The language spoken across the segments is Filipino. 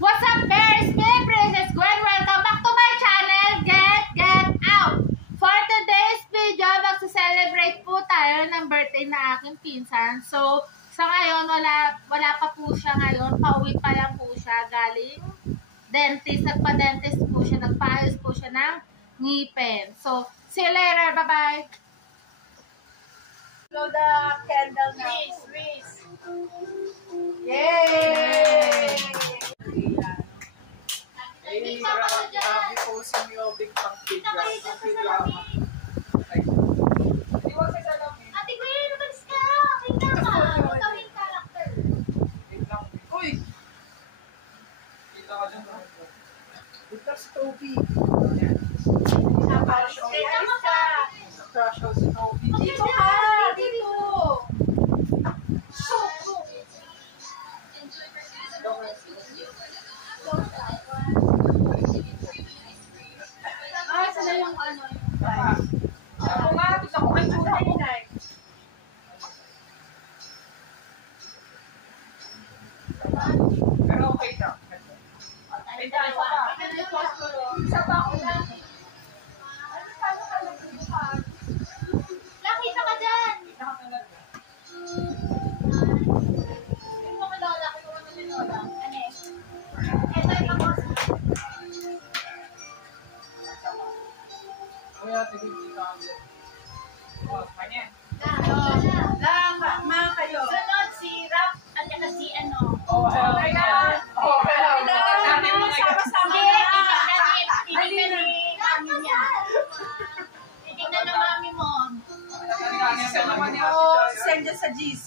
What's up, bears? Me, Princess Gwen. Welcome back to my channel, Get Out! For today's video, magsa-celebrate po tayo ng birthday na aking pinsan. So, sa ngayon, wala pa po siya ngayon. Pauwi pa lang po siya galing dentist. Nagpa-dentist po siya. Nagpaayos po siya ng ngipin. So, see you later. Bye-bye! Blow the candle now. Wish. Yay! Grabe po si Mio, big pang pigla. Ate ko yun, nabalis ka! Kita ka! Magkawin character. Uy! Kita ka dyan. Kita si Toby. Kita ka! Crush out si Toby. Dito ka! Dito! Sila yung ano yung Ako nga, gusto ko kayo sa inay. Pero okay na. Isa pa ako na. Nakita ka dyan! Kita ka talaga. Hindi mo kilala, kung ano ninola. Ano eh? Ito yung pag-host. Kaya tigil kita kami. Oh, kanya. Mga kayo. Sunod si Rap at saka si ano. Oh, my God. Oh, my God. Sabi mo ngayon. Titignan ni mami niya. Titignan ng mami mo. Send niya sa GC.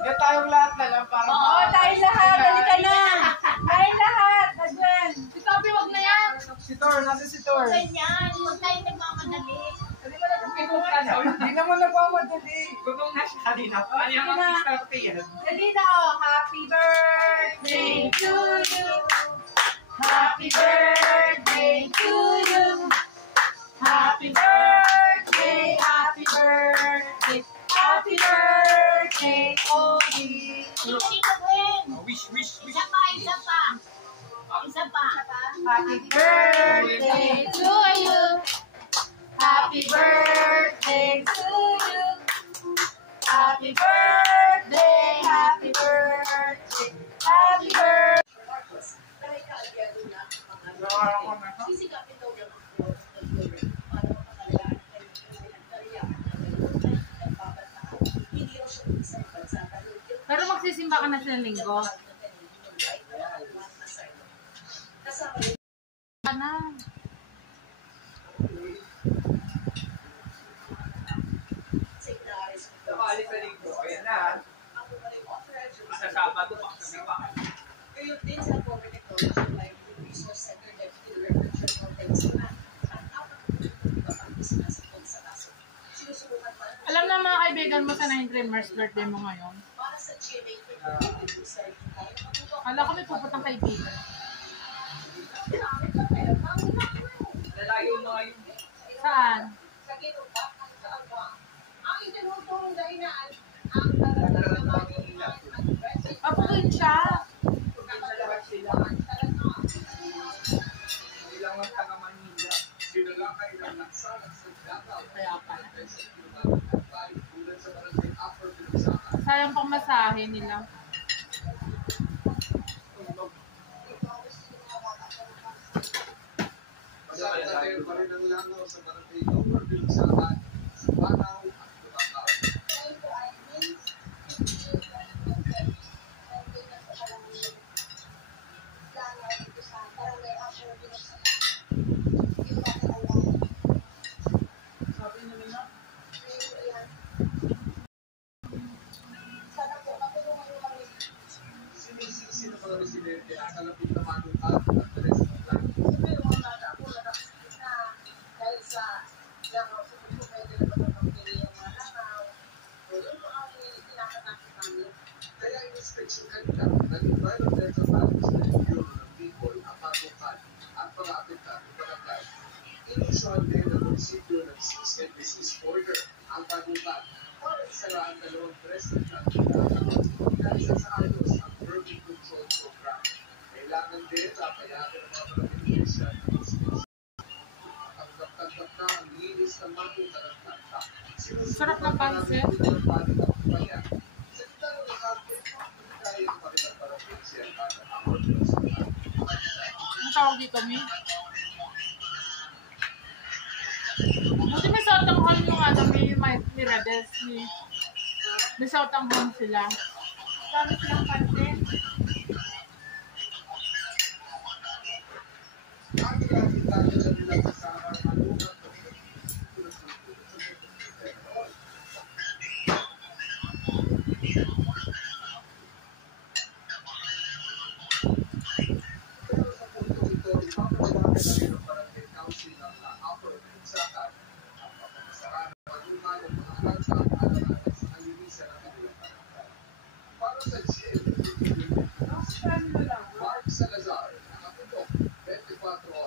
Kaya tayong lahat na lang para Oo, tayong lahat. Dali ka na. Tayong lahat. Adwen. Si Toby, wag na yan. Si Tor, nasa si Tor. Ganyan. Huwag tayo nagmamadali. Hindi naman nagmamadali. Gugong na siya kanina. Ano yung mag-start yan? Dali na. Happy birthday to you. Happy birthday to you. Happy birthday. Happy birthday. Happy birthday, Obi. Hindi ka din. Wish. Isa pa. Isa pa. Happy birthday to you. Happy birthday to you. Happy birthday, happy birthday, happy birthday. Pero magsisimba ka na sa linggo. Ano? Nakaalis na linggo. Ayan na. Sa Sabado pa. Sabi pa. Ngayon din sa Government College of Life Resource Center Deputy Director General Tensina at apat sinasapon sa kaso. Sinusubukan pa Alam na mga kaibigan mo sa 9 Dreamers birthday mo ngayon. para sa GMA Kala ko may pupuntang kaibigan. Lalayo mga yun. Saan? sa ginupa at sa agwang. Ang itinutulong dahilan ang talagang Apuin siya. Ilang ang taga Manila. Kaya pala. Sayang pang masahe nila. Dahil pa rin ang langaw sa barangay overbill sa Banaw at Bulacan. Sabi nyo nila. Sinisisi ng mga residente ang kalapit na manukat at restaurant. dahil sa langaw sa pwede na ba pagpili ang mga langaw. Yun po ang tinatatakot namin. Kaya in-inspection kanina ng Environmental Management Bureau ng Bicol ang manukat at mga aplikante barangay. Inusual din ang munisipyo ng cease and desist order ang manukat para sa dalawang restaurant Sarap ng pansit. Ang tawag dito, Mi? Buti may sautanghon yung ano, may Rebels, Mi. May sautanghon sila. Dami silang pansin.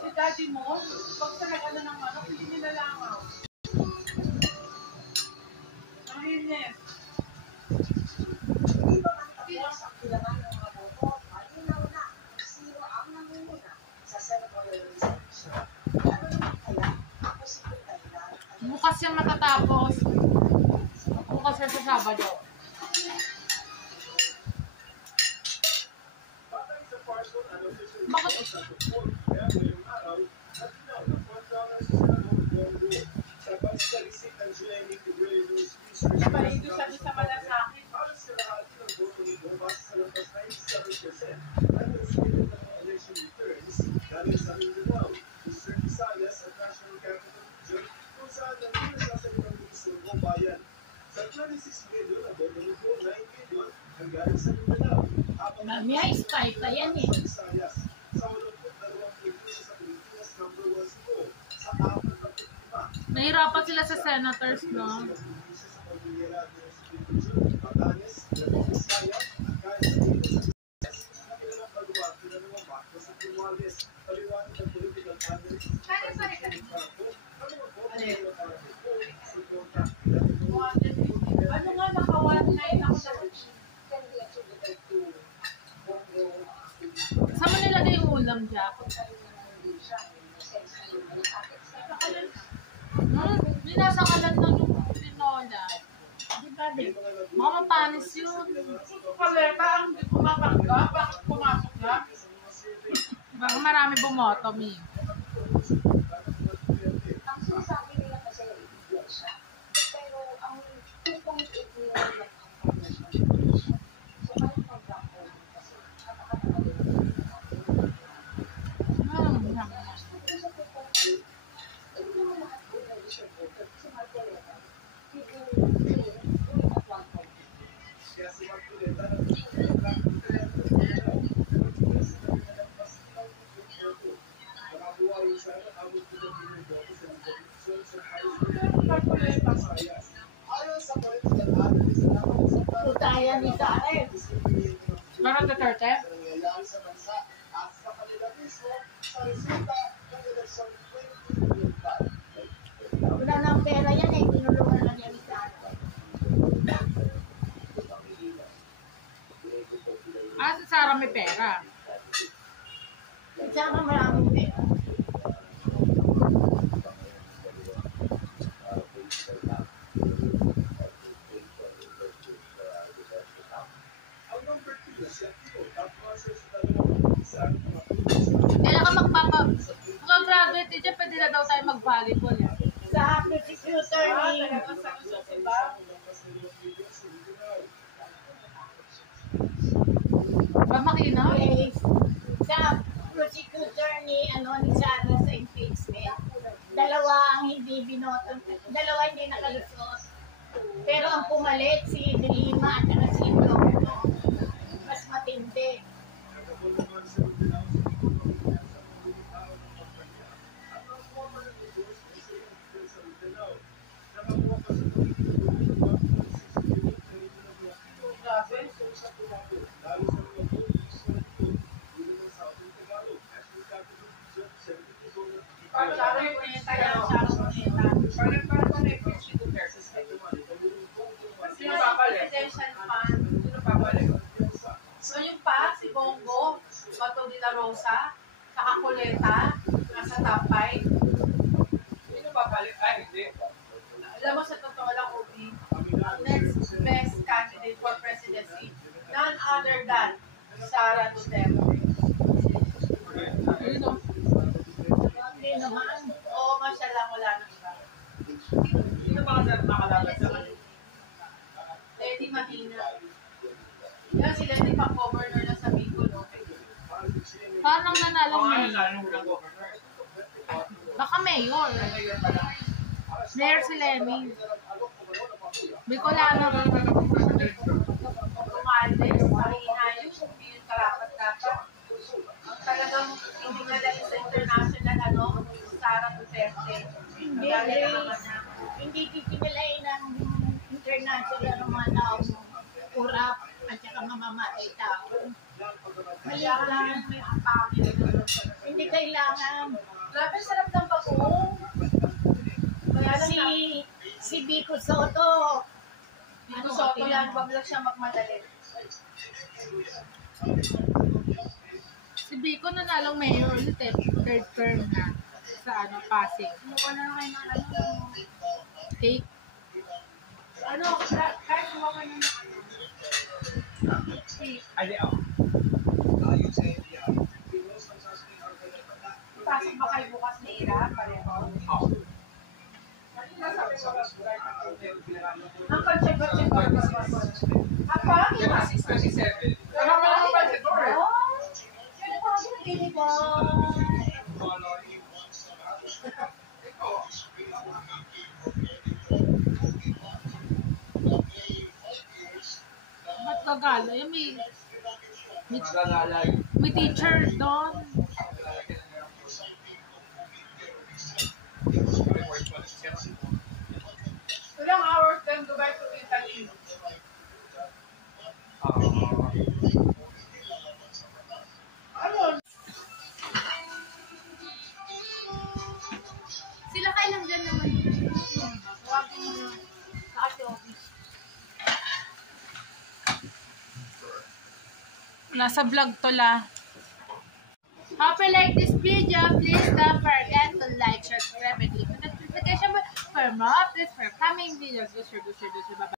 Si daddy mo, pag talaga na ng ano, hindi nila langaw. Ang linis. Bilang sa kulangan ng mga boto, malinaw na kung sino ang nangunguna sa senatorial reserves. Ano naman kaya ang posibleng dahilan? Bukas yan matatapos. Bukas yan sa Sabado. Bakit? Palido siya doon sa malasakit. Mamaya spy pa yan eh. Nahirapan sila sa senators, no? Ano nga, naka-1-9 ako sa Saan mo nilagay yung ulam, Jack? May nasa kalat ng yung tinola. Di ba din? Mga mapanis yun. kaleta ang hindi kumakanggap. Bakit pumasok na? Baka marami bumoto, Mi. Ang sinasabi nila kasi na ibigyan siya. Pero ang 2.8 million lang ang population. So, parang pag-drop ko kasi napakalaga. Kung sa 2.8, hindi naman lahat po na reserve voter. Kasi Marcoleta, people claim only at 1.8. Putayan ni Sarah. Pero Duterte? Wala nang pera yan eh. Tinulungan lang yan ni Sarah. Si Sarah may pera. Sarah maraming pera. Kailan ka mag-graduate, dyan pwede na daw tayo mag-volleyball. Sa prosecutor ni... Ba makina? Yes. Sa prosecutor ni Sarah sa impeachment. Dalawa ang hindi binoto. Dalawa hindi nakalusot. Pero ang pumalit si De Lima at saka si Blanco. Mas matindi. Sino papalit? Sino papalit? So yung pa, si Bongo, Bato de la Rosa, saka Coleta, nasa top 5. Sino papalit? Ay, hindi. Alam mo, sa totoo lang, Obi, next best candidate for presidency, none other than Sara Duterte. Hindi naman. Oo, masya lang, wala na siya. Sino ba kasi nakalaban sa kanila? Lady Mahina. Yan, sila din pang-governor na sa Bicol. Paano nanalo Mga mayor? ano ng governor? Baka mayor. Mayor si Lenny. Bicolano rin. Kumaldes, mahina yun, hindi yun karapat-dapat. Ang talagang hindi madali sa international, Sara Duterte. Hindi, Madali na naman na. hindi titigilay ng international naman ang urap at saka mamamatay tao. Kaya kailangan may atake. Hindi kailangan. Grabe, sarap ng bagoong. Kaya lang Si Vico Soto. Dito Soto yan, wag lang siya magmadali. Si Bico nanalong mayor ulit eh. Third term na. Sa Pasig. Mukha na lang kayo ng Take. kahit mukha ka na Ay, di ako. pasok ba kayo bukas ni Ira? Pareho? Ako. Ang check. Apa? 627. Ano ba ang budgetor eh? Ba't gagala? Yung Magagalay. may teacher doon. Ilang hours then go back to Italy? Ano? Sila kailan dyan naman? Tawagin mo na sa ate office. Nasa vlog to la. Hope you like this video. Please don't forget to like, share, subscribe, and click the notification bell for more updates for coming videos. Bye-bye.